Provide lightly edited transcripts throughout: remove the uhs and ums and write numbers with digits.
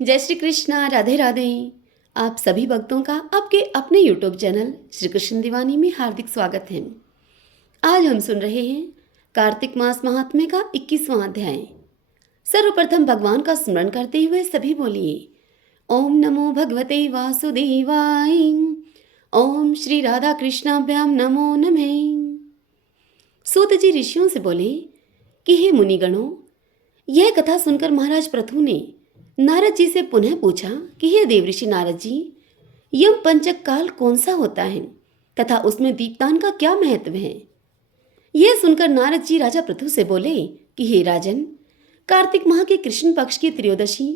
जय श्री कृष्णा, राधे राधे। आप सभी भक्तों का आपके अपने YouTube चैनल श्री कृष्ण दीवानी में हार्दिक स्वागत है। आज हम सुन रहे हैं कार्तिक मास महात्म्य का 21वां अध्याय। सर्वप्रथम भगवान का स्मरण करते हुए सभी बोलिए ओम नमो भगवते वासुदेवाय। ओम श्री राधा कृष्णाभ्याम नमो नमः। सूत जी ऋषियों से बोले कि हे मुनिगणों, यह कथा सुनकर महाराज पृथु ने नारद जी से पुनः पूछा कि हे देवऋषि नारद जी, यम पंचक काल कौन सा होता है तथा उसमें दीपदान का क्या महत्व है। यह सुनकर नारद जी राजा पृथु से बोले कि हे राजन, कार्तिक माह के कृष्ण पक्ष की त्रयोदशी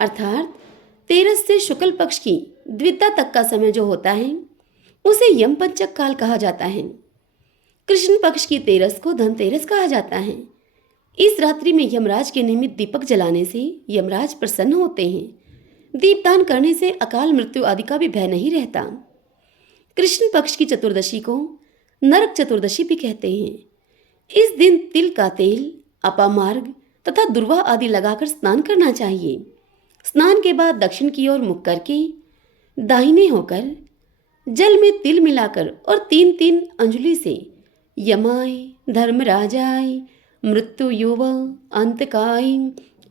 अर्थात 13 से शुक्ल पक्ष की द्वितीया तक का समय जो होता है उसे यम पंचक काल कहा जाता है। कृष्ण पक्ष की 13 को धनतेरस कहा जाता है। इस रात्रि में यमराज के निमित्त दीपक जलाने से यमराज प्रसन्न होते हैं। दीपदान करने से अकाल मृत्यु आदि का भी भय नहीं रहता। कृष्ण पक्ष की चतुर्दशी को नरक चतुर्दशी भी कहते हैं। इस दिन तिल का तेल, अपामार्ग तथा दुर्वा आदि लगाकर स्नान करना चाहिए। स्नान के बाद दक्षिण की ओर मुख करके दाहिने होकर जल में तिल मिलाकर और 3-3 अंजलि से यमाय, धर्मराजाय, मृत्यु युव, अंतकाय,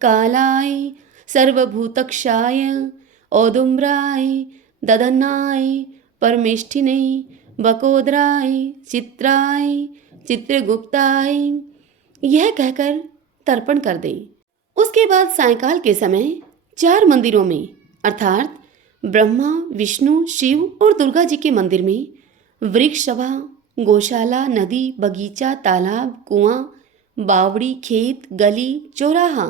कालाय, सर्वभूतक्षाय, औदुम्राय, ददनाय, परमेष्ठिने, बकोदराय, चित्राय, चित्रगुप्ताय यह कहकर तर्पण कर दें। उसके बाद सायंकाल के समय 4 मंदिरों में अर्थात ब्रह्मा, विष्णु, शिव और दुर्गा जी के मंदिर में वृक्ष सभा, गौशाला, नदी, बगीचा, तालाब, कुआं, बावड़ी, खेत, गली, चौराहा,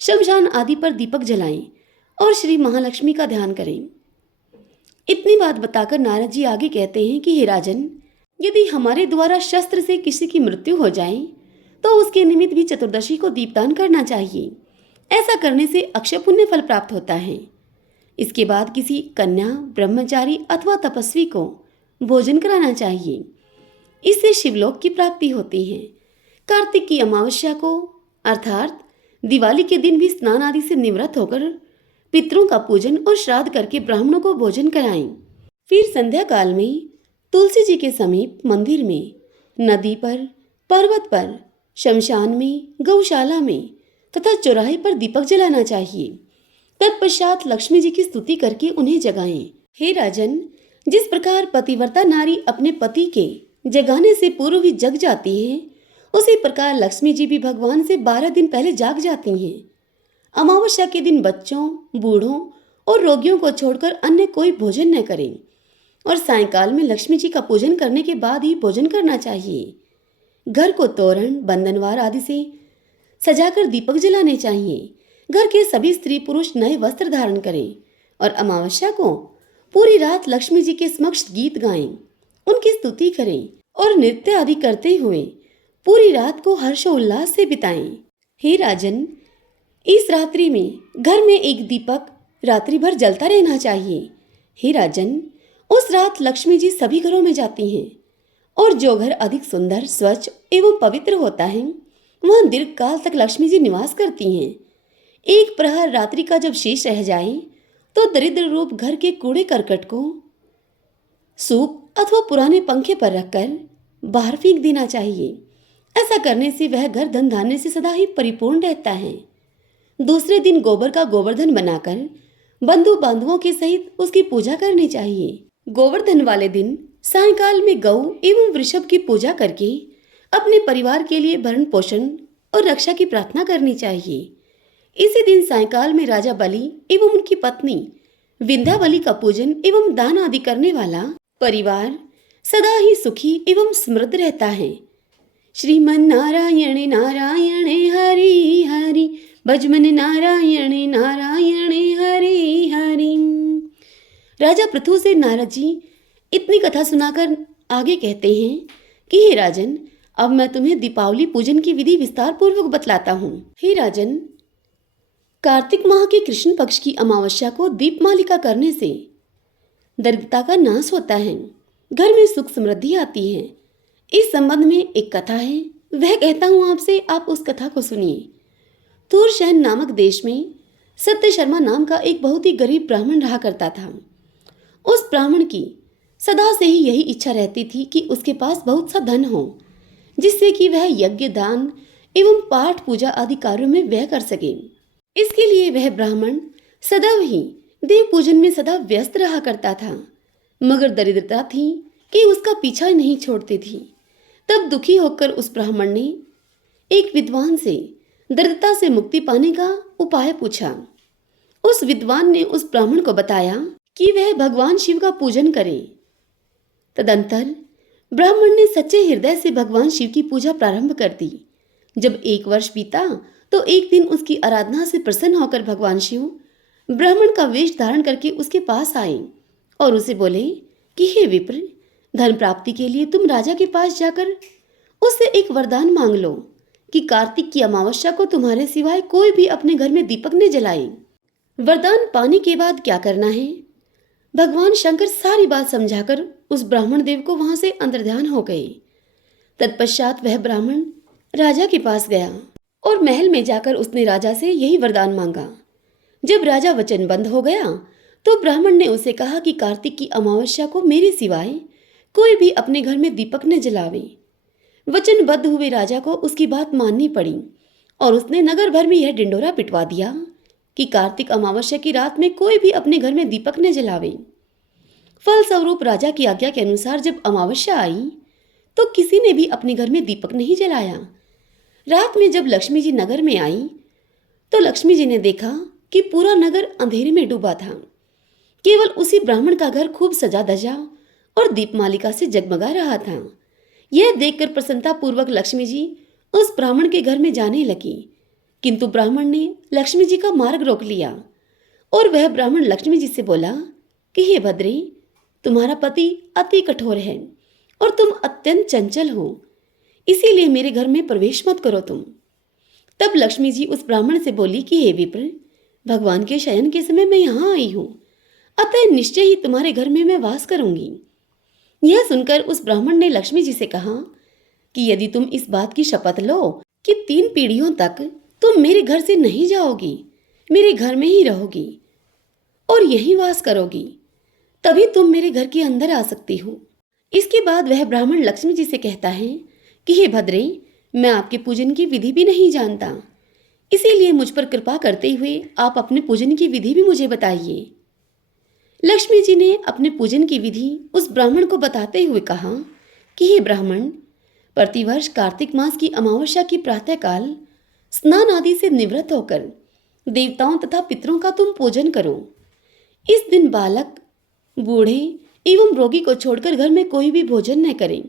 शमशान आदि पर दीपक जलाएं और श्री महालक्ष्मी का ध्यान करें। इतनी बात बताकर नारद जी आगे कहते हैं कि हे राजन, यदि हमारे द्वारा शस्त्र से किसी की मृत्यु हो जाए तो उसके निमित्त भी चतुर्दशी को दीपदान करना चाहिए। ऐसा करने से अक्षय पुण्य फल प्राप्त होता है। इसके बाद किसी कन्या, ब्रह्मचारी अथवा तपस्वी को भोजन कराना चाहिए। इससे शिवलोक की प्राप्ति होती है। कार्तिक की अमावस्या को अर्थात दिवाली के दिन भी स्नान आदि से निवृत्त होकर पितरों का पूजन और श्राद्ध करके ब्राह्मणों को भोजन कराएं। फिर संध्या काल में तुलसी जी के समीप मंदिर में, नदी पर, पर्वत पर, शमशान में, गौशाला में तथा चौराहे पर दीपक जलाना चाहिए। तत्पश्चात लक्ष्मी जी की स्तुति करके उन्हें जगाएं। हे राजन, जिस प्रकार पतिव्रता नारी अपने पति के जगाने से पूर्व ही जग जाती है, उसी प्रकार लक्ष्मी जी भी भगवान से 12 दिन पहले जाग जाती हैं। अमावस्या के दिन बच्चों, बूढ़ों और रोगियों को छोड़कर अन्य कोई भोजन न करें और सायंकाल में लक्ष्मी जी का पूजन करने के बाद ही भोजन करना चाहिए। घर को तोरण, बंधनवार आदि से सजाकर दीपक जलाने चाहिए। घर के सभी स्त्री पुरुष नए वस्त्र धारण करें और अमावस्या को पूरी रात लक्ष्मी जी के समक्ष गीत गाएं, उनकी स्तुति करें और नृत्य आदि करते हुए पूरी रात को हर्षोल्लास से बिताएं। हे राजन, इस रात्रि में घर में एक दीपक रात्रि भर जलता रहना चाहिए। हे राजन, उस रात लक्ष्मी जी सभी घरों में जाती हैं और जो घर अधिक सुंदर, स्वच्छ एवं पवित्र होता है वहां दीर्घ काल तक लक्ष्मी जी निवास करती हैं। एक प्रहर रात्रि का जब शेष रह जाए तो दरिद्र रूप घर के कूड़े करकट को सूप अथवा पुराने पंखे पर रखकर बाहर फेंक देना चाहिए। ऐसा करने से वह घर धन धान्य से सदा ही परिपूर्ण रहता है। दूसरे दिन गोबर का गोवर्धन बनाकर बंधु बांधवों के सहित उसकी पूजा करनी चाहिए। गोवर्धन वाले दिन सायंकाल में गौ एवं वृषभ की पूजा करके अपने परिवार के लिए भरण पोषण और रक्षा की प्रार्थना करनी चाहिए। इसी दिन सायंकाल में राजा बलि एवं उनकी पत्नी विंध्यावली का पूजन एवं दान आदि करने वाला परिवार सदा ही सुखी एवं समृद्ध रहता है। श्रीमन नारायण नारायण हरि हरि, भजमन नारायण नारायण हरि हरि। राजा पृथु से नारद जी इतनी कथा सुनाकर आगे कहते हैं कि हे राजन, अब मैं तुम्हें दीपावली पूजन की विधि विस्तार पूर्वक बतलाता हूँ। हे राजन, कार्तिक माह के कृष्ण पक्ष की अमावस्या को दीपमालिका करने से दरिद्रता का नाश होता है, घर में सुख समृद्धि आती है। इस संबंध में एक कथा है, वह कहता हूँ आपसे, आप उस कथा को सुनिए। तूरशहन नामक देश में सत्य शर्मा नाम का एक बहुत ही गरीब ब्राह्मण रहा करता था। उस ब्राह्मण की सदा से ही यही इच्छा रहती थी कि उसके पास बहुत सा धन हो, जिससे कि वह यज्ञ, दान एवं पाठ पूजा आदि कार्यों में व्यय कर सके। इसके लिए वह ब्राह्मण सदैव ही देव पूजन में सदा व्यस्त रहा करता था, मगर दरिद्रता थी कि उसका पीछा नहीं छोड़ती थी। तब दुखी होकर उस ब्राह्मण ने एक विद्वान से दरिद्रता से मुक्ति पाने का उपाय पूछा। उस विद्वान ने उस ब्राह्मण को बताया कि वह भगवान शिव का पूजन करे। तदंतर ब्राह्मण ने सच्चे हृदय से भगवान शिव की पूजा प्रारंभ कर दी। जब 1 वर्ष बीता तो एक दिन उसकी आराधना से प्रसन्न होकर भगवान शिव ब्राह्मण का वेश धारण करके उसके पास आए और उसे बोले कि हे विप्र, धन प्राप्ति के लिए तुम राजा के पास जाकर उससे एक वरदान मांग लो कि कार्तिक की अमावस्या को तुम्हारे सिवाय कोई भी अपने घर में दीपक न जलाए। वरदान पाने के बाद क्या करना है? भगवान शंकर सारी बात समझाकर उस ब्राह्मण देव को वहां से अंतर्ध्यान हो गए। तत्पश्चात वह ब्राह्मण राजा के पास गया और महल में जाकर उसने राजा से यही वरदान मांगा। जब राजा वचनबद्ध हो गया तो ब्राह्मण ने उसे कहा कि कार्तिक की अमावस्या को मेरे सिवाय कोई भी अपने घर में दीपक न जलावे। वचनबद्ध हुए राजा को उसकी बात माननी पड़ी और उसने नगर भर में यह डिंडोरा पिटवा दिया कि कार्तिक अमावस्या की रात में कोई भी अपने घर में दीपक न जलावे। फलस्वरूप राजा की आज्ञा के अनुसार जब अमावस्या आई तो किसी ने भी अपने घर में दीपक नहीं जलाया। रात में जब लक्ष्मी जी नगर में आई तो लक्ष्मी जी ने देखा कि पूरा नगर अंधेरे में डूबा था। केवल उसी ब्राह्मण का घर खूब सजा धजा और दीपमालिका से जगमगा रहा था। यह देखकर प्रसन्नता पूर्वक लक्ष्मी जी उस ब्राह्मण के घर में जाने लगी, किंतु ब्राह्मण ने लक्ष्मी जी का मार्ग रोक लिया और वह ब्राह्मण लक्ष्मी जी से बोला कि हे भद्रे, तुम्हारा पति अति कठोर है और तुम अत्यंत चंचल हो, इसीलिए मेरे घर में प्रवेश मत करो तुम। तब लक्ष्मी जी उस ब्राह्मण से बोली कि हे विप्र, भगवान के शयन के समय मैं यहाँ आई हूँ, अतः निश्चय ही तुम्हारे घर में मैं वास करूंगी। यह सुनकर उस ब्राह्मण ने लक्ष्मी जी से कहा कि यदि तुम इस बात की शपथ लो कि 3 पीढ़ियों तक तुम मेरे घर से नहीं जाओगी, मेरे घर में ही रहोगी और यहीं वास करोगी, तभी तुम मेरे घर के अंदर आ सकती हो। इसके बाद वह ब्राह्मण लक्ष्मी जी से कहता है कि हे भद्रे, मैं आपके पूजन की विधि भी नहीं जानता, इसीलिए मुझ पर कृपा करते हुए आप अपने पूजन की विधि भी मुझे बताइए। लक्ष्मी जी ने अपने पूजन की विधि उस ब्राह्मण को बताते हुए कहा कि हे ब्राह्मण, प्रतिवर्ष कार्तिक मास की अमावस्या की प्रातःकाल स्नान आदि से निवृत्त होकर देवताओं तथा पितरों का तुम पूजन करो। इस दिन बालक, बूढ़े एवं रोगी को छोड़कर घर में कोई भी भोजन न करे।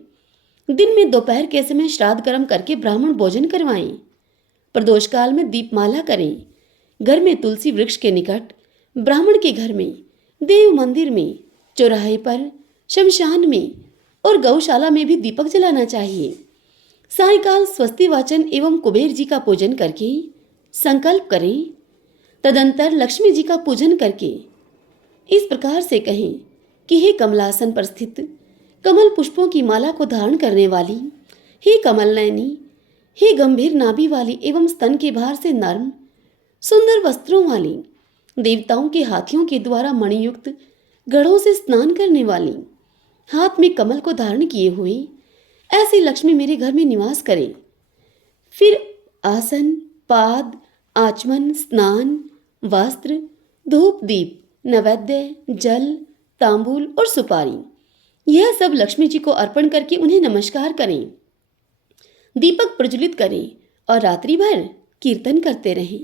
दिन में दोपहर के समय श्राद्ध कर्म करके ब्राह्मण भोजन करवाएं। प्रदोष काल में दीपमाला करें। घर में तुलसी वृक्ष के निकट, ब्राह्मण के घर में, देव मंदिर में, चौराहे पर, शमशान में और गौशाला में भी दीपक जलाना चाहिए। सायंकाल स्वस्ति वाचन एवं कुबेर जी का पूजन करके संकल्प करें। तदंतर लक्ष्मी जी का पूजन करके इस प्रकार से कहें कि हे कमलासन पर स्थित, कमल पुष्पों की माला को धारण करने वाली, हे कमल नयनी, हे गंभीर नाभि वाली एवं स्तन के भार से नर्म सुंदर वस्त्रों वाली, देवताओं के हाथियों के द्वारा मणियुक्त गढ़ों से स्नान करने वाली, हाथ में कमल को धारण किए हुए ऐसी लक्ष्मी मेरे घर में निवास करे। फिर आसन, पाद, आचमन, स्नान, वस्त्र, धूप, दीप, नैवेद्य, जल, तांबूल और सुपारी, यह सब लक्ष्मी जी को अर्पण करके उन्हें नमस्कार करें। दीपक प्रज्वलित करें और रात्रि भर कीर्तन करते रहें।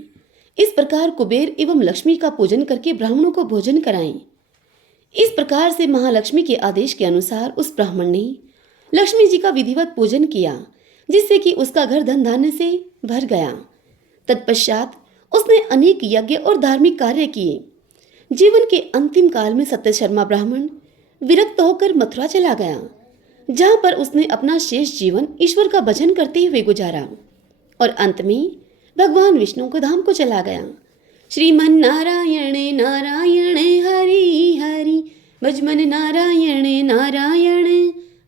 इस प्रकार कुबेर एवं लक्ष्मी का पूजन करके ब्राह्मणों को भोजन कराएं। इस प्रकार से महालक्ष्मी के आदेश के अनुसार उस ब्राह्मण ने लक्ष्मी जी का विधिवत पूजन किया, जिससे कि उसका घर धन धान्य से भर गया। तत्पश्चात उसने अनेक यज्ञ और धार्मिक कार्य किए। जीवन के अंतिम काल में सत्य शर्मा ब्राह्मण विरक्त होकर मथुरा चला गया, जहां पर उसने अपना शेष जीवन ईश्वर का भजन करते हुए गुजारा और अंत में भगवान विष्णु को धाम को चला गया। श्रीमन नारायण नारायण हरि हरि, भजमन नारायण नारायण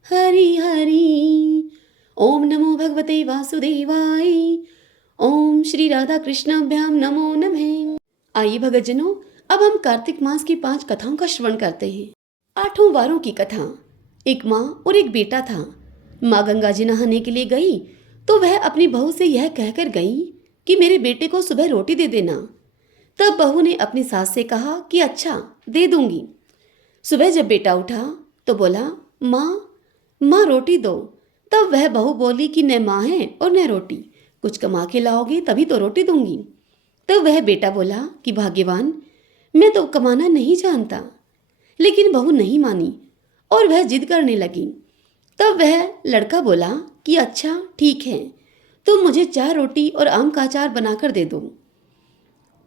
हरि हरि। ओम नमो भगवते वासुदेवाय। ओम श्री राधा कृष्णाभ्याम नमो नमः। आइए भगतजनों, अब हम कार्तिक मास की 5 कथाओं का श्रवण करते हैं। 8 वारों की कथा। एक माँ और एक बेटा था। माँ गंगा जी नहाने के लिए गई तो वह अपनी बहू से यह कहकर गई कि मेरे बेटे को सुबह रोटी दे देना। तब बहू ने अपनी सास से कहा कि अच्छा, दे दूंगी। सुबह जब बेटा उठा तो बोला, माँ माँ रोटी दो। तब वह बहू बोली कि न माँ है और न रोटी, कुछ कमा के लाओगे तभी तो रोटी दूंगी। तब वह बेटा बोला कि भाग्यवान, मैं तो कमाना नहीं जानता। लेकिन बहू नहीं मानी और वह जिद करने लगी। तब वह लड़का बोला कि अच्छा ठीक है, तुम मुझे 4 रोटी और आम का अचार बनाकर दे दो।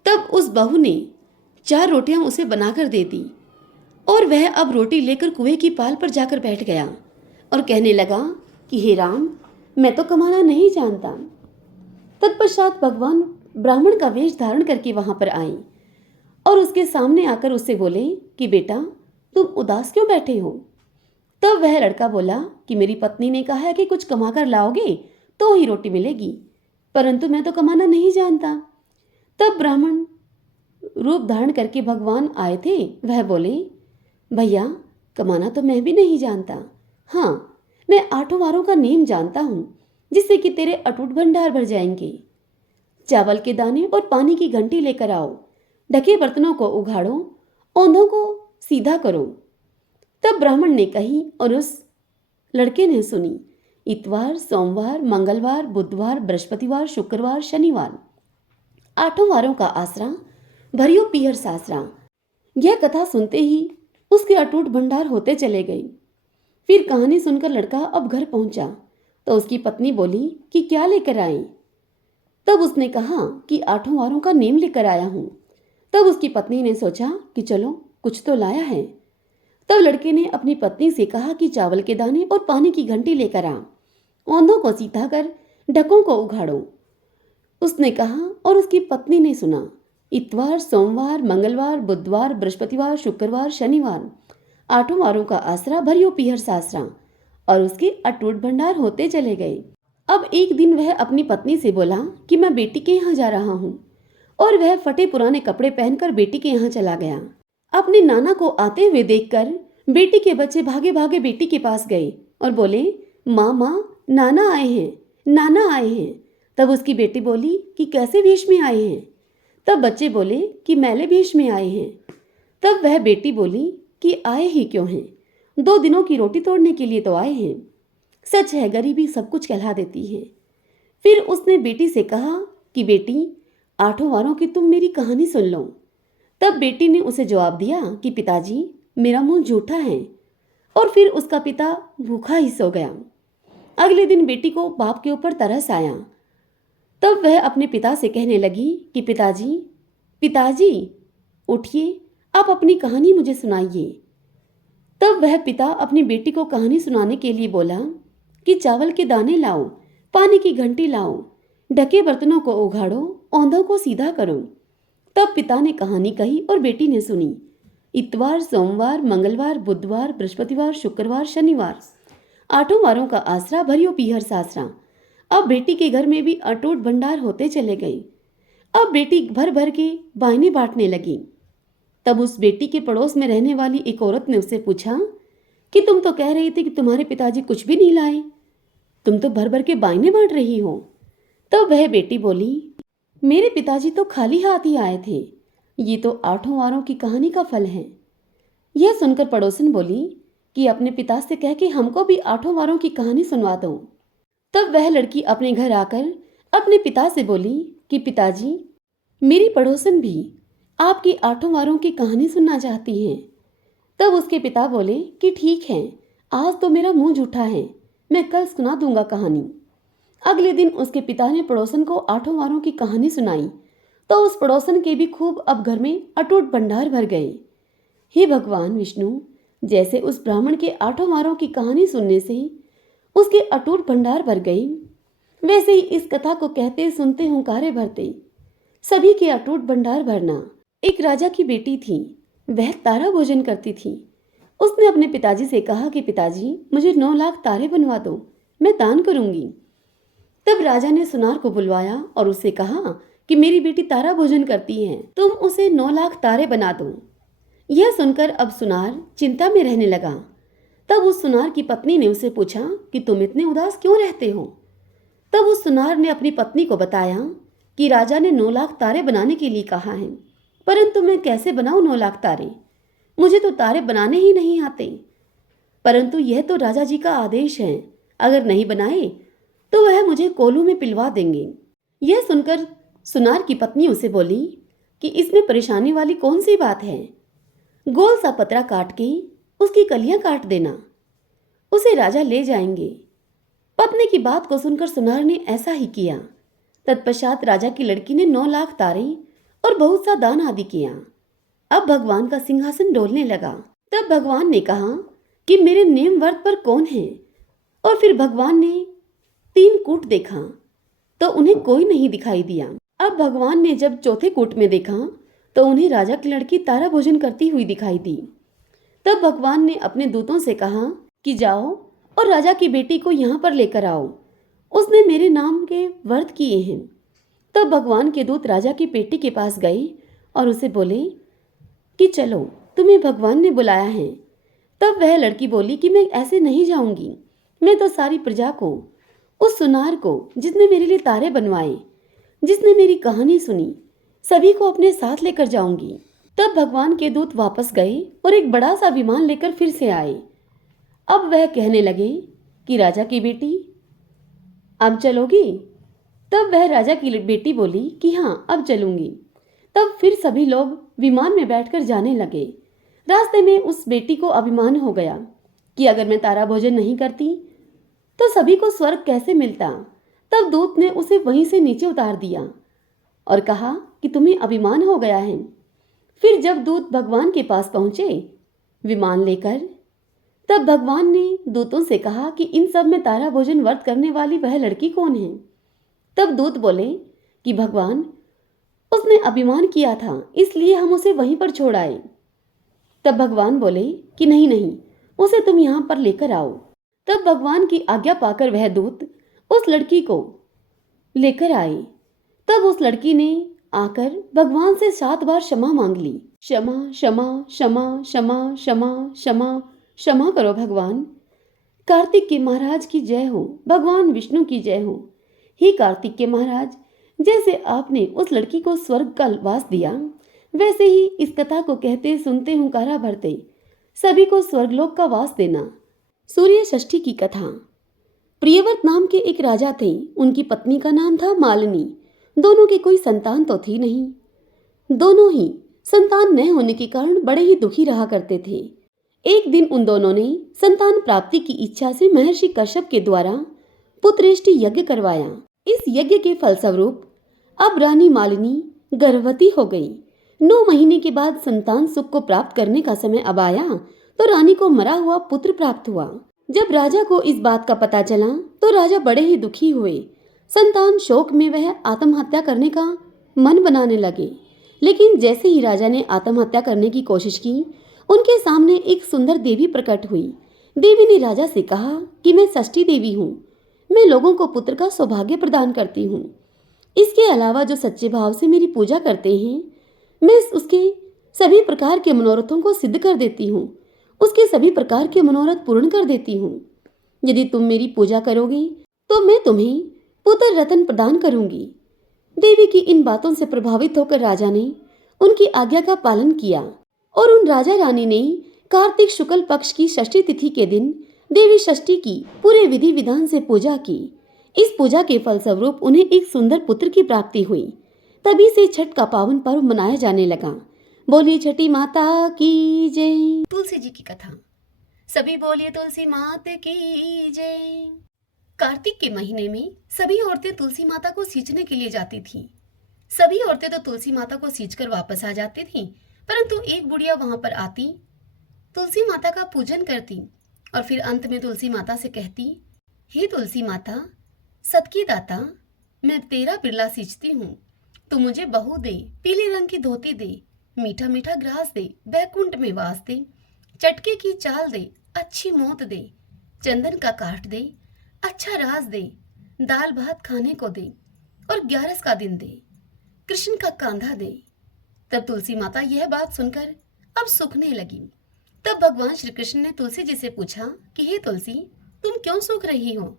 तब उस बहू ने 4 रोटियां उसे बनाकर दे दी और वह अब रोटी लेकर कुएं की पाल पर जाकर बैठ गया और कहने लगा कि हे राम, मैं तो कमाना नहीं जानता। तत्पश्चात भगवान ब्राह्मण का वेश धारण करके वहां पर आए और उसके सामने आकर उससे बोले कि बेटा, तुम उदास क्यों बैठे हो? तब वह लड़का बोला कि मेरी पत्नी ने कहा है कि कुछ कमा कर लाओगे तो ही रोटी मिलेगी, परंतु मैं तो कमाना नहीं जानता। तब ब्राह्मण रूप धारण करके भगवान आए थे। वह बोले, भैया, कमाना तो मैं भी नहीं जानता। हाँ, मैं 8 वारों का नेम जानता हूँ जिससे कि तेरे अटूट भंडार भर जाएंगे। चावल के दाने और पानी की घंटी लेकर आओ, ढके बर्तनों को उघाड़ो, औंधों को सीधा करो। तब ब्राह्मण ने कही और उस लड़के ने सुनी। इतवार, सोमवार, मंगलवार, बुधवार, बृहस्पतिवार, शुक्रवार, शनिवार, 8 वारों का आसरा भरियो पीहर सासरा। यह कथा सुनते ही उसके अटूट भंडार होते चले गए। फिर कहानी सुनकर लड़का अब घर पहुंचा तो उसकी पत्नी बोली कि क्या लेकर आए? तब उसने कहा कि 8 वारों का नेम लेकर आया हूं। तब उसकी पत्नी ने सोचा कि चलो कुछ तो लाया है। तब लड़के ने अपनी पत्नी से कहा कि चावल के दाने और पानी की घंटी लेकर आ, औंधों को सीधा कर, ढकों को उघाड़ो। उसने कहा और उसकी पत्नी ने सुना। इतवार, सोमवार, मंगलवार, बुधवार, बृहस्पतिवार, शुक्रवार, शनिवार, 8 वारों का आसरा भरियो पीहर सासरा, और उसके अटूट भंडार होते चले गए। अब एक दिन वह अपनी पत्नी से बोला कि मैं बेटी के यहाँ जा रहा हूँ, और वह फटे पुराने कपड़े पहनकर बेटी के यहाँ चला गया। अपने नाना को आते हुए देखकर बेटी के बच्चे भागे भागे बेटी के पास गए और बोले, माँ माँ, नाना आए हैं, नाना आए हैं। तब उसकी बेटी बोली कि कैसे वेश में आए हैं? तब बच्चे बोले कि मैले वेश में आए हैं। तब वह बेटी बोली कि आए ही क्यों हैं? 2 दिनों की रोटी तोड़ने के लिए तो आए हैं। सच है, गरीबी सब कुछ कहला देती है। फिर उसने बेटी से कहा कि बेटी, 8 वारों की तुम मेरी कहानी सुन लो। तब बेटी ने उसे जवाब दिया कि पिताजी, मेरा मुंह झूठा है। और फिर उसका पिता भूखा ही सो गया। अगले दिन बेटी को बाप के ऊपर तरस आया। तब वह अपने पिता से कहने लगी कि पिताजी, पिताजी, उठिए, आप अपनी कहानी मुझे सुनाइए। तब वह पिता अपनी बेटी को कहानी सुनाने के लिए बोला कि चावल के दाने लाओ, पानी की घंटी लाओ, ढके बर्तनों को उघाड़ो, औंधों को सीधा करो। तब पिता ने कहानी कही और बेटी ने सुनी। इतवार, सोमवार, मंगलवार, बुधवार, बृहस्पतिवार, शुक्रवार, शनिवार, 8 वारों का आसरा भरियो पीहर सासरा। अब बेटी के घर में भी अटूट भंडार होते चले गए। अब बेटी भर भर के बायने बांटने लगी। तब उस बेटी के पड़ोस में रहने वाली एक औरत ने उससे पूछा कि तुम तो कह रही थी कि तुम्हारे पिताजी कुछ भी नहीं लाए, तुम तो भर भर के बायने बांट रही हो। तब वह बेटी बोली, मेरे पिताजी तो खाली हाथ ही आए थे, ये तो 8 वारों की कहानी का फल है। यह सुनकर पड़ोसन बोली कि अपने पिता से कह के हमको भी 8 वारों की कहानी सुनवा दो। तब वह लड़की अपने घर आकर अपने पिता से बोली कि पिताजी, मेरी पड़ोसन भी आपकी 8 वारों की कहानी सुनना चाहती हैं। तब उसके पिता बोले कि ठीक है, आज तो मेरा मुंह झूठा है, मैं कल सुना दूंगा कहानी। अगले दिन उसके पिता ने पड़ोसन को 8 वारों की कहानी सुनाई तो उस पड़ोसन के भी खूब अब घर में अटूट भंडार भर गए। हे भगवान विष्णु, जैसे उस ब्राह्मण के 8 वारों की कहानी सुनने से उसके अटूट भंडार भर गए, वैसे ही इस कथा को कहते सुनते हुंकारे भरते सभी के अटूट भंडार भरना। एक राजा की बेटी थी, वह तारा भोजन करती थी। उसने अपने पिताजी से कहा कि पिताजी, मुझे 9 लाख तारे बनवा दो, मैं दान करूंगी। तब राजा ने सुनार को बुलवाया और उससे कहा कि मेरी बेटी तारा भोजन करती है, तुम उसे 9 लाख तारे बना दो। यह सुनकर अब सुनार चिंता में रहने लगा। तब उस सुनार की पत्नी ने उसे पूछा कि तुम इतने उदास क्यों रहते हो। तब उस सुनार ने अपनी पत्नी को बताया कि राजा ने 9 लाख तारे बनाने के लिए कहा है, परंतु मैं कैसे बनाऊं 9 लाख तारे, मुझे तो तारे बनाने ही नहीं आते। परंतु यह तो राजा जी का आदेश है, अगर नहीं बनाए तो वह मुझे कोलू में पिलवा देंगे। यह सुनकर सुनार की पत्नी उसे बोली कि इसमें परेशानी वाली कौन सी बात है, गोल सा पतरा काट के उसकी कलियां काट देना, उसे राजा ले जाएंगे। पत्नी की बात को सुनकर सुनार ने ऐसा ही किया। तत्पश्चात राजा की लड़की ने 9 लाख तारे और बहुत सा दान आदि किया। अब भगवान का सिंहासन डोलने लगा। तब भगवान ने कहा कि मेरे नेम व्रत पर कौन है। और फिर भगवान ने 3 कूट देखा तो उन्हें कोई नहीं दिखाई दिया। अब भगवान ने जब चौथे कूट में देखा तो उन्हें राजा की लड़की तारा भोजन करती हुई दिखाई दी। तब भगवान ने अपने दूतों से कहा कि जाओ और राजा की बेटी को यहाँ पर लेकर आओ, उसने मेरे नाम के व्रत किए हैं। तब भगवान के दूत राजा की बेटी के पास गए और उसे बोले कि चलो, तुम्हें भगवान ने बुलाया है। तब वह लड़की बोली कि मैं ऐसे नहीं जाऊंगी, मैं तो सारी प्रजा को, उस सुनार को जिसने मेरे लिए तारे बनवाए, जिसने मेरी कहानी सुनी, सभी को अपने साथ लेकर जाऊंगी। तब भगवान के दूत वापस गए और एक बड़ा सा विमान लेकर फिर से आए। अब वह कहने लगे कि राजा की बेटी, अब चलोगी? तब वह राजा की बेटी बोली कि हाँ, अब चलूंगी। तब फिर सभी लोग विमान में बैठकर जाने लगे। रास्ते में उस बेटी को अभिमान हो गया कि अगर मैं तारा भोजन नहीं करती तो सभी को स्वर्ग कैसे मिलता। तब दूत ने उसे वहीं से नीचे उतार दिया और कहा कि तुम्हें अभिमान हो गया है। फिर जब दूत भगवान के पास पहुंचे विमान लेकर, तब भगवान ने दूतों से कहा कि इन सब में तारा भोजन व्रत करने वाली वह लड़की कौन है। तब दूत बोले कि भगवान, उसने अभिमान किया था, इसलिए हम उसे वहीं पर छोड़ आए। तब भगवान बोले कि नहीं नहीं, उसे तुम यहाँ पर लेकर आओ। तब भगवान की आज्ञा पाकर वह दूत उस लड़की को लेकर आए। तब उस लड़की ने आकर भगवान से 7 बार क्षमा मांग ली। क्षमा क्षमा क्षमा क्षमा क्षमा क्षमा क्षमा करो भगवान। कार्तिक के महाराज की जय हो, भगवान विष्णु की जय हो। हे कार्तिक के महाराज, जैसे आपने उस लड़की को स्वर्ग का वास दिया, वैसे ही इस कथा को कहते सुनते हुंकारा भरते सभी को स्वर्गलोक का वास देना। सूर्य षष्ठी की कथा। प्रियव्रत नाम के एक राजा थे, उनकी पत्नी का नाम था मालिनी। दोनों की कोई संतान तो थी नहीं। दोनों ही संतान न होने के कारण बड़े ही दुखी रहा करते थे। एक दिन उन दोनों ने संतान प्राप्ति की इच्छा से महर्षि कश्यप के द्वारा पुत्रेष्टि यज्ञ करवाया। इस यज्ञ के फलस्वरूप अब रानी मालिनी गर्भवती हो गई। 9 महीने के बाद संतान सुख को प्राप्त करने का समय अब आया तो रानी को मरा हुआ पुत्र प्राप्त हुआ। जब राजा को इस बात का पता चला तो राजा बड़े ही दुखी हुए। संतान शोक में वह आत्महत्या करने का मन बनाने लगे। लेकिन जैसे ही राजा ने आत्महत्या करने की कोशिश की, उनके सामने एक सुंदर देवी प्रकट हुई। देवी ने राजा से कहा कि मैं षष्ठी देवी हूँ, मैं लोगों को पुत्र का सौभाग्य प्रदान करती हूँ। इसके अलावा जो सच्चे भाव से मेरी पूजा करते हैं, मैं उसके सभी प्रकार के मनोरथों को सिद्ध कर देती हूँ, उसके सभी प्रकार के मनोरथ पूर्ण कर देती हूँ। यदि तुम मेरी पूजा करोगे तो मैं तुम्हें पुत्र रत्न प्रदान करूंगी। देवी की इन बातों से प्रभावित होकर राजा ने उनकी आज्ञा का पालन किया और उन राजा रानी ने कार्तिक शुक्ल पक्ष की षष्ठी तिथि के दिन देवी षष्ठी की पूरे विधि विधान से पूजा की। इस पूजा के फलस्वरूप उन्हें एक सुंदर पुत्र की प्राप्ति हुई। तभी से छठ का पावन पर्व मनाया जाने लगा। बोलिए छठी माता की जय। तुलसी जी की कथा। सभी बोलिए तुलसी माता की जय। कार्तिक के महीने में सभी औरतें तुलसी माता को सींचने के लिए जाती थीं। सभी औरतें तो तुलसी माता को सींचकर वापस आ जाती थीं, परंतु एक बुढ़िया वहां पर आती, तुलसी माता का पूजन करती और फिर अंत में तुलसी माता से कहती, हे तुलसी माता, सतकी दाता, मैं तेरा बिरला सींचती हूँ, तू मुझे बहू दे, पीले रंग की धोती दे, मीठा मीठा ग्रास दे, बैकुंठ में वास दे, चटके की चाल दे, अच्छी मौत दे, चंदन का काठ दे, अच्छा राज दे, दाल भात खाने को दे और 11 का दिन दे। कृष्ण का कांधा दे। तब तुलसी माता यह बात सुनकर अब सूखने लगी। तब भगवान श्री कृष्ण ने तुलसी जी से पूछा कि हे तुलसी, तुम क्यों सूख रही हो?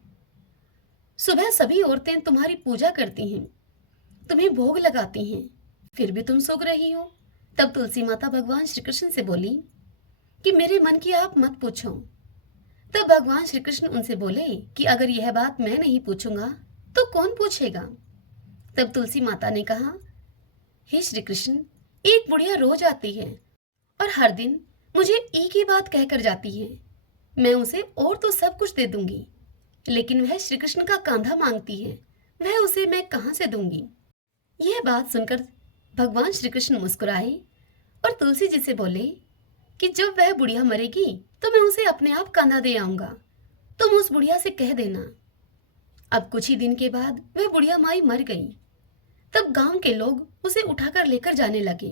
सुबह सभी औरतें तुम्हारी पूजा करती हैं, तुम्हें भोग लगाती हैं, फिर भी तुम सूख रही हो। तब तुलसी माता भगवान श्री कृष्ण से बोली कि मेरे मन की आप मत पूछो। तब भगवान श्री कृष्ण उनसे बोले कि अगर यह बात मैं नहीं पूछूंगा तो कौन पूछेगा? तब तुलसी माता ने कहा, हे श्री कृष्ण, एक बुढ़िया रोज आती है और हर दिन मुझे एक ही बात कहकर जाती है। मैं उसे और तो सब कुछ दे दूंगी, लेकिन वह श्री कृष्ण का कांधा मांगती है, वह उसे मैं कहाँ से दूंगी? यह बात सुनकर भगवान श्री कृष्ण मुस्कुराए और तुलसी जी से बोले कि जब वह बुढ़िया मरेगी तो मैं उसे अपने आप कांधा दे आऊंगा, तुम उस बुढ़िया से कह देना। अब कुछ ही दिन के बाद वह बुढ़िया माई मर गई। तब गांव के लोग उसे उठाकर लेकर जाने लगे,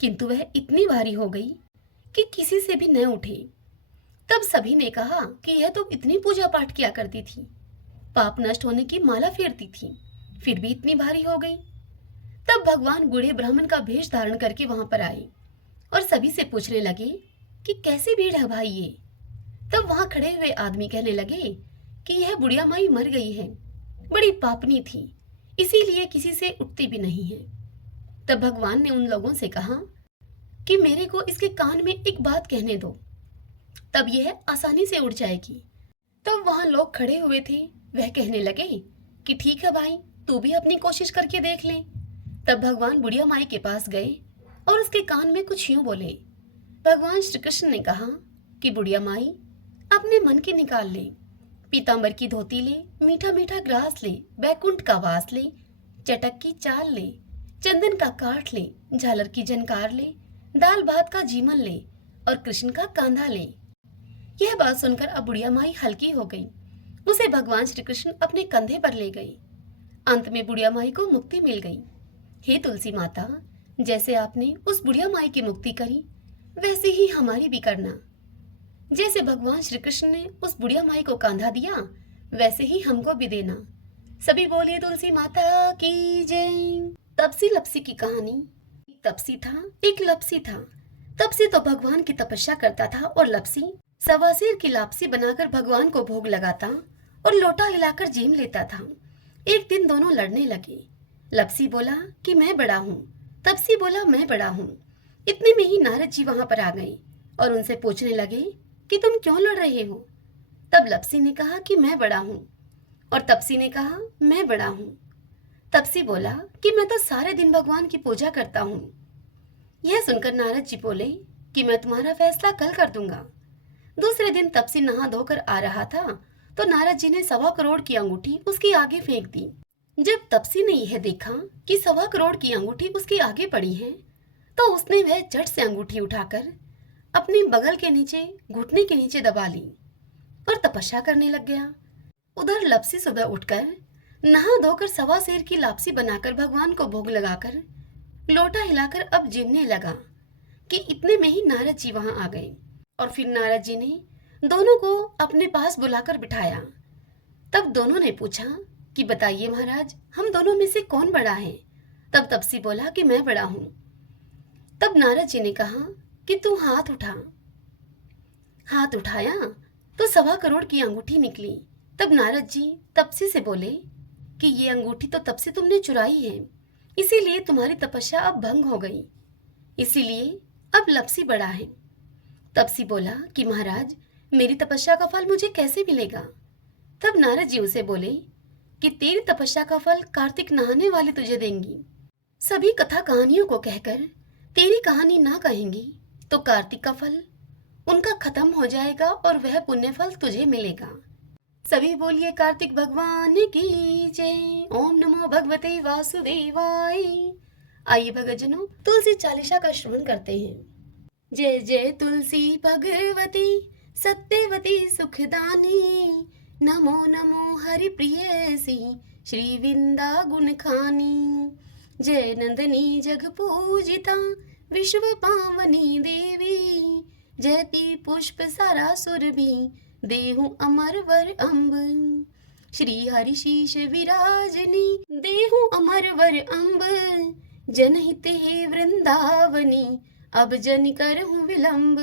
किंतु वह इतनी भारी हो गई कि किसी से भी न उठे। तब सभी ने कहा कि यह तो इतनी पूजा पाठ किया करती थी, पाप नष्ट होने की माला फेरती थी, फिर भी इतनी भारी हो गई। तब भगवान बूढ़े ब्राह्मण का भेष धारण करके वहां पर आए और सभी से पूछने लगे कि कैसी भीड़ है भाई ये? तब वहां खड़े हुए आदमी कहने लगे कि यह बुढ़िया माई मर गई है, बड़ी पापनी थी, इसीलिए किसी से उठती भी नहीं है। तब भगवान ने उन लोगों से कहा कि मेरे को इसके कान में एक बात कहने दो, तब यह आसानी से उड़ जाएगी। तब वहां लोग खड़े हुए थे, वह कहने लगे कि ठीक है भाई, तू भी अपनी कोशिश करके देख ले। तब भगवान बुढ़िया माई के पास गए और उसके कान में कुछ यूं बोले। भगवान श्री कृष्ण ने कहा कि बुढ़िया माई, अपने मन की निकाल ले, पीतांबर की धोती ले, मीठा मीठा ग्रास ले, बैकुंठ का वास ले, चटक की चाल ले, चंदन का काठ ले, झालर की झनकार ले, दाल भात का जीमन ले और कृष्ण का कांधा ले। यह बात सुनकर अब बुढ़िया माई हल्की हो गई, उसे भगवान श्री कृष्ण अपने कंधे पर ले गए। अंत में बुढ़िया माई को मुक्ति मिल गई। हे तुलसी माता, जैसे आपने उस बुढ़िया माई की मुक्ति करी, वैसे ही हमारी भी करना। जैसे भगवान श्री कृष्ण ने उस बुढ़िया माई को कांधा दिया, वैसे ही हमको भी देना। सभी बोलिए तुलसी माता की जय। तपसी लपसी की कहानी। तपसी था, एक लपसी था। तपसी तो भगवान की तपस्या करता था और लपसी सवासीर की लापसी बनाकर भगवान को भोग लगाता और लोटा हिलाकर जीम लेता था। एक दिन दोनों लड़ने लगे। लपसी बोला कि मैं बड़ा हूँ, तपसी बोला मैं बड़ा हूँ। इतने में ही नारद जी वहां पर आ गए और उनसे पूछने लगे कि तुम क्यों लड़ रहे हो? तब लपसी ने कहा कि मैं बड़ा हूँ और तपसी ने कहा मैं बड़ा हूँ। तपसी बोला कि मैं तो सारे दिन भगवान की पूजा करता हूँ। यह सुनकर नारद जी बोले कि मैं तुम्हारा फैसला कल कर दूंगा। दूसरे दिन तपसी नहा धोकर आ रहा था तो नारद जी ने 1.25 करोड़ की अंगूठी उसके आगे फेंक दी। जब तपसी ने यह देखा कि 1.25 करोड़ की अंगूठी उसके आगे पड़ी है, तो उसने वह झट से अंगूठी उठाकर अपने बगल के नीचे घुटने के नीचे दबा ली और तपस्या करने लग गया। उधर लपसी सुबह उठकर नहा धोकर 1.25 सेर की लापसी बनाकर भगवान को भोग लगाकर लोटा हिलाकर अब जीमने लगा कि इतने में ही नारद जी वहां आ गए और फिर नारद जी ने दोनों को अपने पास बुलाकर बिठाया। तब दोनों ने पूछा कि बताइए महाराज, हम दोनों में से कौन बड़ा है? तब तपसी बोला कि मैं बड़ा हूं। तब नारद जी ने कहा कि तू हाथ उठा। हाथ उठाया तो 1.25 करोड़ की अंगूठी निकली। तब नारद जी तपसी से बोले कि ये अंगूठी तो तब से तुमने चुराई है, इसीलिए तुम्हारी तपस्या अब भंग हो गई, इसीलिए अब लपसी बड़ा है। तपसी बोला कि महाराज, मेरी तपस्या का फल मुझे कैसे मिलेगा? तब नारद जी उसे बोले कि तेरी तपस्या का फल कार्तिक नहाने वाले तुझे देंगी। सभी कथा कहानियों को कहकर तेरी कहानी ना कहेंगी तो कार्तिक का फल उनका खत्म हो जाएगा और वह पुण्य फल तुझे मिलेगा। सभी बोलिए कार्तिक भगवान की जय। ओम नमो भगवते वासुदेवाय। आइए भगतजनों, तुलसी चालीसा का श्रवण करते हैं। जय जय तुलसी भगवती सत्यवती सुखदानी, नमो नमो हरि प्रियसी श्री वृंदा गुण खानी। जय नंदनी जग पूजिता विश्व पावनी देवी, जयती पुष्प सारा सुरभि देहु अमर वर अम्ब। श्री हरि शीश विराजनी देहु अमर वर अम्ब जनहित हे वृंदावनी अब जन करहूँ विलंब।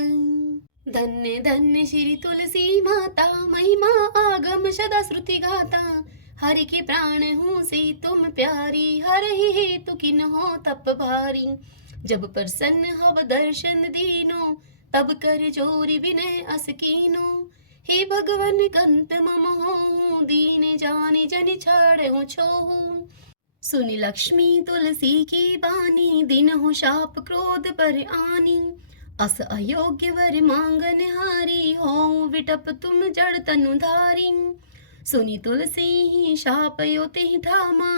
धन्य धन्य श्री तुलसी माता महिमा आगम सदा श्रुति गाता हरि के प्राण हूँ से तुम प्यारी हर ही हेतु किन हो तप भारी। जब प्रसन्न हव दर्शन दीनो तब कर जोरी विनय अस कीनो। हे भगवन कंत मम हो दीन जाने जन छाड़ छोहू। सुनि लक्ष्मी तुलसी की बानी दिन हो शाप क्रोध पर आनी। अस अयोग्य वर मांगन हारी हो विटप तुम जड़ तनु धारी। सुनि तुलसी ही शाप योति ठामा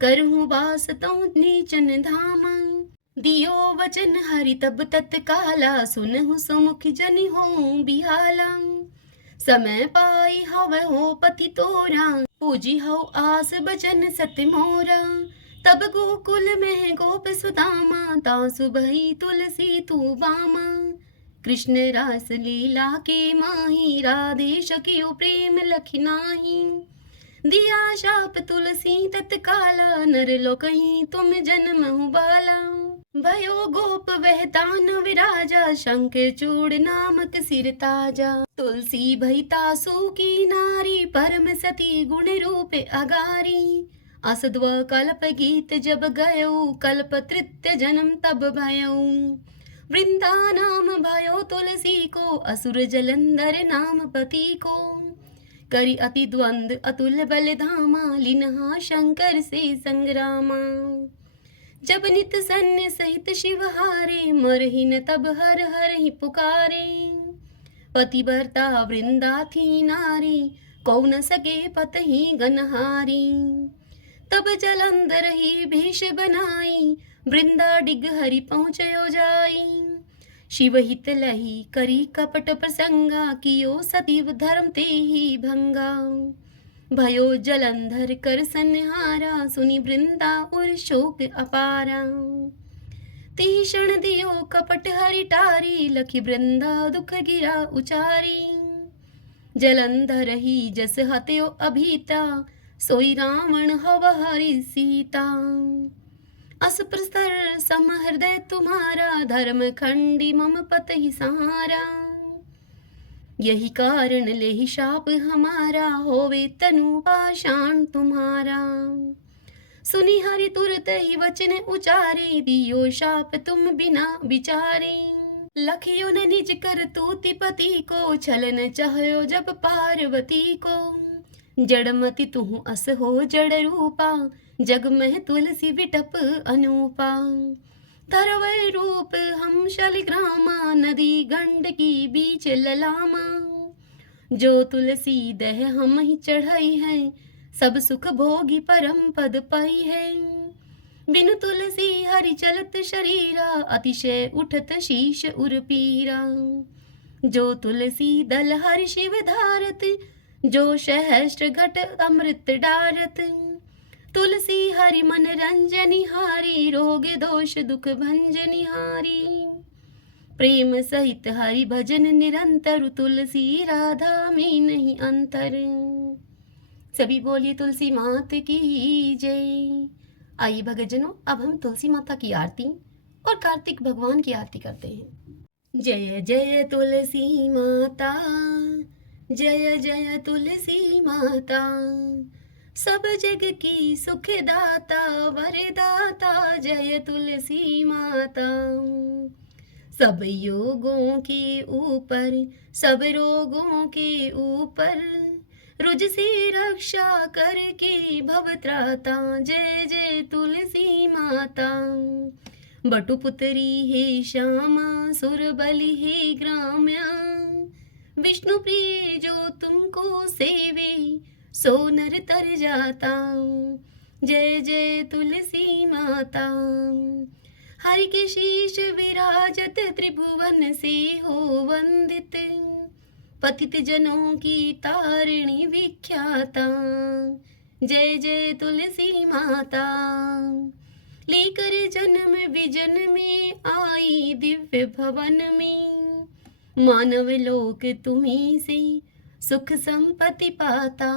करहूँ बास तहु नीचन धामा। दियो वचन हरि तब तत्काला सुनहु सुमुख जन हो बिहाला। समय पाई हव हो पति तोरा पूजी हो आस बचन सत्य मोरा। तब गोकुल में गोप सुदामा तासु भई तुलसी तू बामा। कृष्ण रास लीला के माही राधे सखियो प्रेम लखि नाही। दिया शाप तुलसी तत्काला नर लोकहि तुम जन्महु बाला। भयो गोप वह तान विराजा शंकर चूड़ नामक सिर ताजा। तुलसी भई तासु की नारी परम सती गुण रूप अगारी। असद्व कल्प गीत जब गयो कल्प तृतीय जन्म तब भयो। वृंदा नाम भयो तुलसी को असुर जलंधर नाम पति को। करी अति द्वंद अतुल बल धामा लिन्हा शंकर से संग्रामा। जब नित सन्य सहित शिव हारे मरहि न तब हर हर ही पुकारे। पतिव्रता वृंदा थी नारी कौ न सके पतहि गनहारी। तब जलंधर ही भेष बनाई वृंदा डिग हरि पहुँचयो जाई। शिव हित लही करी कपट प्रसंगा कियो सतीव धर्म ते ही भंगा। भयो जलंधर कर संहारा सुनि वृंदा और शोक अपारा। तिहि क्षण दियो कपट हरि टारी लखि वृंदा दुख गिरा उचारी। जलंधर ही जस हत्यो अभीता सोई रावण हव हरि सीता। अस प्रस्तर सम हृदय तुम्हारा धर्म खंडी मम पत ही सहारा। यही कारण लेहि शाप हमारा होवे तनु पाषाण तुम्हारा। सुनि हरि तुरत ही वचन उचारे दियो शाप तुम बिना विचारे। लखियो न निज कर तूति पति को छलन चाहयो जब पार्वती को। जड़मति तुहु अस हो जड़ रूपा जग में तुलसी विटप अनूपा। धरवै रूप हम शलिग्रामा नदी गंडकी बीच ललामा। जो तुलसी दह हम ही चढ़ाई है सब सुख भोगी परम पद पाई है। बिनु तुलसी हरि चलत शरीरा अतिशय उठत शीश उर पीरा। जो तुलसी दल हरि शिव धारत जो सहस्त्र घट अमृत डारत। तुलसी हरि मन रंजनी हारी रोग दोष दुख भंजनी हारी। प्रेम सहित हरि भजन निरंतर तुलसी राधा में नहीं अंतर। सभी बोलिए तुलसी मात की जय। आइए भक्तजनों अब हम तुलसी माता की आरती और कार्तिक भगवान की आरती करते हैं। जय जय तुलसी माता जय जय तुलसी माता। सब जग की सुखदाता वरदाता जय तुलसी माता। सब योगों के ऊपर सब रोगों के ऊपर रुज से रक्षा करके भवत्राता जय जय तुलसी माता। बटुपुत्री हे श्यामा सुर बलि हे ग्राम्या। विष्णु प्रिय जो तुमको सेवे सो नर तर जाता जय जय तुलसी माता। हरि के शीश विराजत त्रिभुवन से हो वंदित। पतित जनों की तारिणी विख्याता जय जय तुलसी माता। लेकर जन्म विजन में आई दिव्य भवन में। मानव लोक तुम्ही से सुख संपत्ति पाता।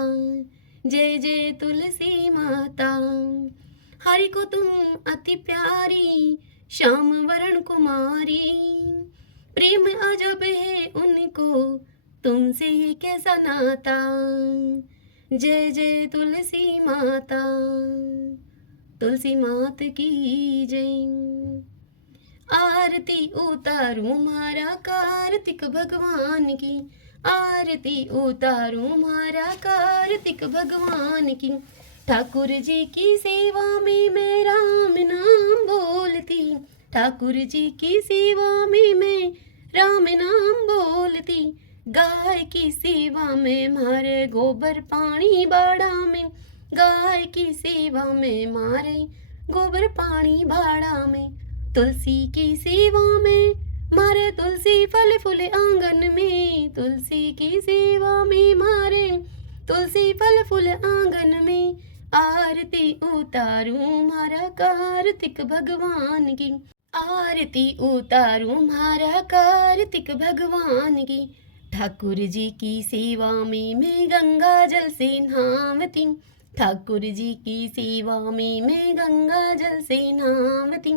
जय जय तुलसी माता। हरि को तुम अति प्यारी, श्याम वरण कुमारी, प्रेम अजब है उनको तुमसे ये कैसा नाता। जय जय तुलसी माता, तुलसी मात की जय। आरती उतारूं मारा कार्तिक भगवान की, आरती उतारूं मारा कार्तिक भगवान की। ठाकुर जी की सेवा में मैं राम नाम बोलती, ठाकुर जी की सेवा में मैं राम नाम बोलती। गाय की सेवा में मारे गोबर पानी बाड़ा में, गाय की सेवा में मारे गोबर पानी बाड़ा में। तुलसी की सेवा में मारे तुलसी फल फूल आंगन में, तुलसी की सेवा में मारे तुलसी फल फूल आंगन में। आरती उतारूं मारा कार्तिक भगवान की, आरती उतारूं मारा कार्तिक भगवान की। ठाकुर जी की सेवा में मैं गंगा जल से नहावती, ठाकुर जी की सेवा में मैं गंगा जल से नहावती।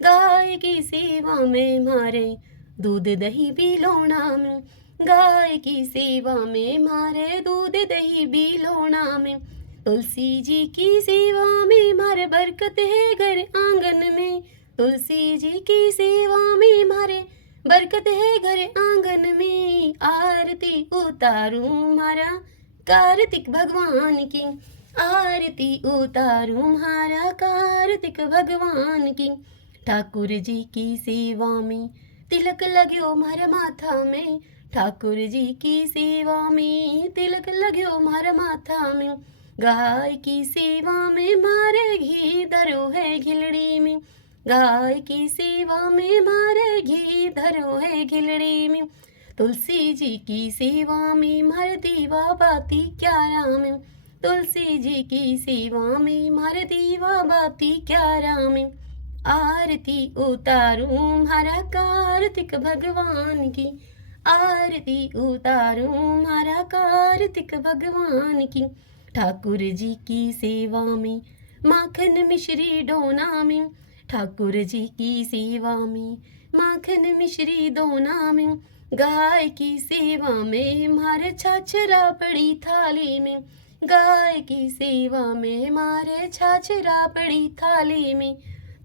गाय की सेवा में मारे दूध दही बिलोना में, गाय की सेवा में मारे दूध दही बिलोना में। तुलसी जी की सेवा में मारे बरकत है घर आंगन में, तुलसी जी की सेवा में मारे बरकत है घर आंगन में। आरती उतारूं मारा कार्तिक भगवान की, आरती उतारूं मारा कार्तिक भगवान की। ठाकुर जी की सेवा में तिलक लाग्यो मारा माथा में, ठाकुर जी की सेवा में तिलक लाग्यो मारा माथा में। गाय की सेवा में मारे घी धरो है घिलड़ी में, गाय की सेवा में मारे घी धरो है घिलड़ी में। तुलसी जी की सेवा में मारे दीवा बाती क्यारा में, तुलसी जी की सेवा में मारे दीवा बाती क्यारा में। आरती उतारूं मारा कार्तिक भगवान की, आरती उतारूं मारा कार्तिक भगवान की। ठाकुर जी की सेवा में माखन मिश्री डोना में, ठाकुर जी की सेवा में माखन मिश्री दोना में। गाय की सेवा में मारे छाछरा पड़ी थाली में, गाय की सेवा में मारे छाछरा पड़ी थाली में।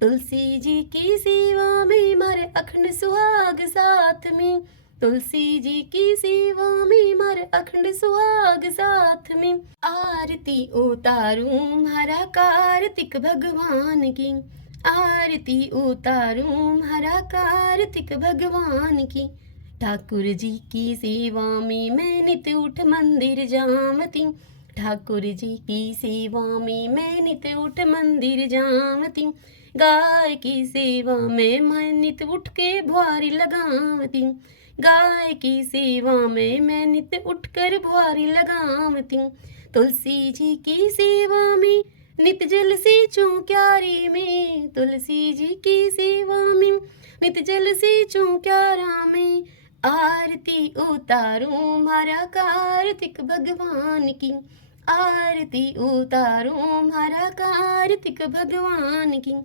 तुलसी जी की सेवा में मारे अखंड सुहाग साथ में, तुलसी जी की सेवा में मारे अखंड सुहाग साथ में। आरती उतारूं मारा कार्तिक भगवान की, आरती उतारूं मारा कार्तिक भगवान की। ठाकुर जी की सेवा में मैं नित उठ मंदिर जावती, ठाकुर जी की सेवा में मैं नित उठ मंदिर जावती। गाय की सेवा में मैं नित उठ के भुआरी लगावती, गाय की सेवा में मैं नित उठकर भुआरी लगावती। तुलसी जी की सेवा में नित जल से क्यारी में, तुलसी जी की सेवा में नित जल से क्यारा में। आरती उतारूं मारा कार्तिक भगवान की, आरती उतारूं मारा कार्तिक भगवान की।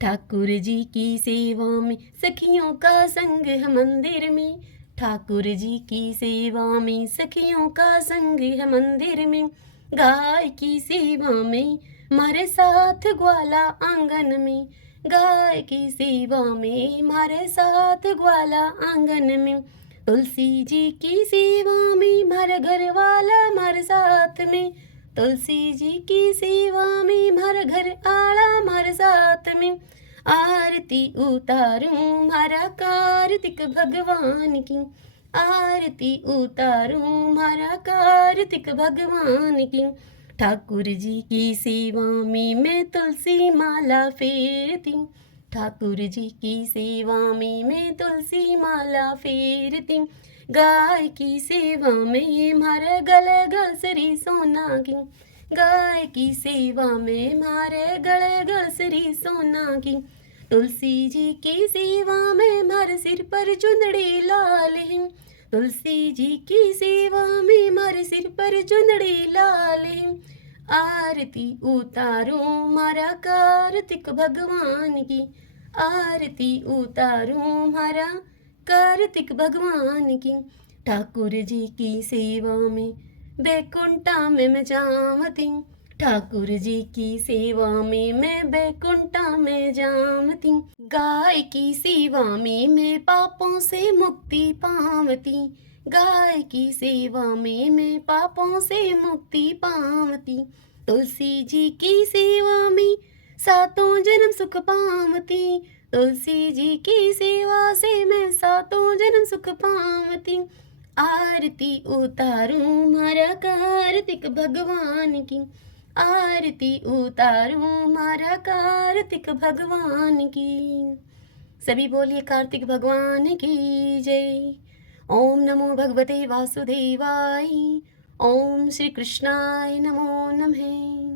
ठाकुर जी की सेवा में सखियों का संग है मंदिर में, ठाकुर जी की सेवा में सखियों का संग है मंदिर में। गाय की सेवा में मारे साथ ग्वाला आंगन में, गाय की सेवा में मारे साथ ग्वाला आंगन में। तुलसी जी की सेवा में मारे घर वाला मारे साथ में, तुलसी जी की सेवा में मारे घर आला मारे साथ में। आरती उतारूं मारा कार्तिक भगवान की, आरती उतारूं मारा कार्तिक भगवान की। ठाकुर जी की सेवा में मैं तुलसी माला फेरती, ठाकुर जी की सेवा में मैं तुलसी माला फेरती। गाय की सेवा में मारे गले गलसरी सोना की, गाय की सेवा में मारे गले गलसरी सोना की। तुलसी जी की सेवा में मारे सिर पर चुंदड़ी लाल है, तुलसी जी की सेवा में मारे सिर पर चुंदड़ी लाल है। आरती उतारूं मारा कार्तिक भगवान की, आरती उतारूं मारा कार्तिक भगवान की। ठाकुर जी की सेवा में बैकुंठा में मैं जावती, ठाकुर जी की सेवा में मैं बैकुंठा में जावती। गाय की सेवा में मैं पापों से मुक्ति पावती, गाय की सेवा में मैं पापों से मुक्ति पावती। तुलसी जी की सेवा में सातों जन्म सुख पावती, तुलसी जी की सेवा से मैं सातों जन्म सुख पावती। आरती उतारूं मारा कार्तिक भगवान की, आरती उतारूं मारा कार्तिक भगवान की। सभी बोलिए कार्तिक भगवान की जय। ओम नमो भगवते वासुदेवाय, ओम श्री कृष्णाय नमो नमः।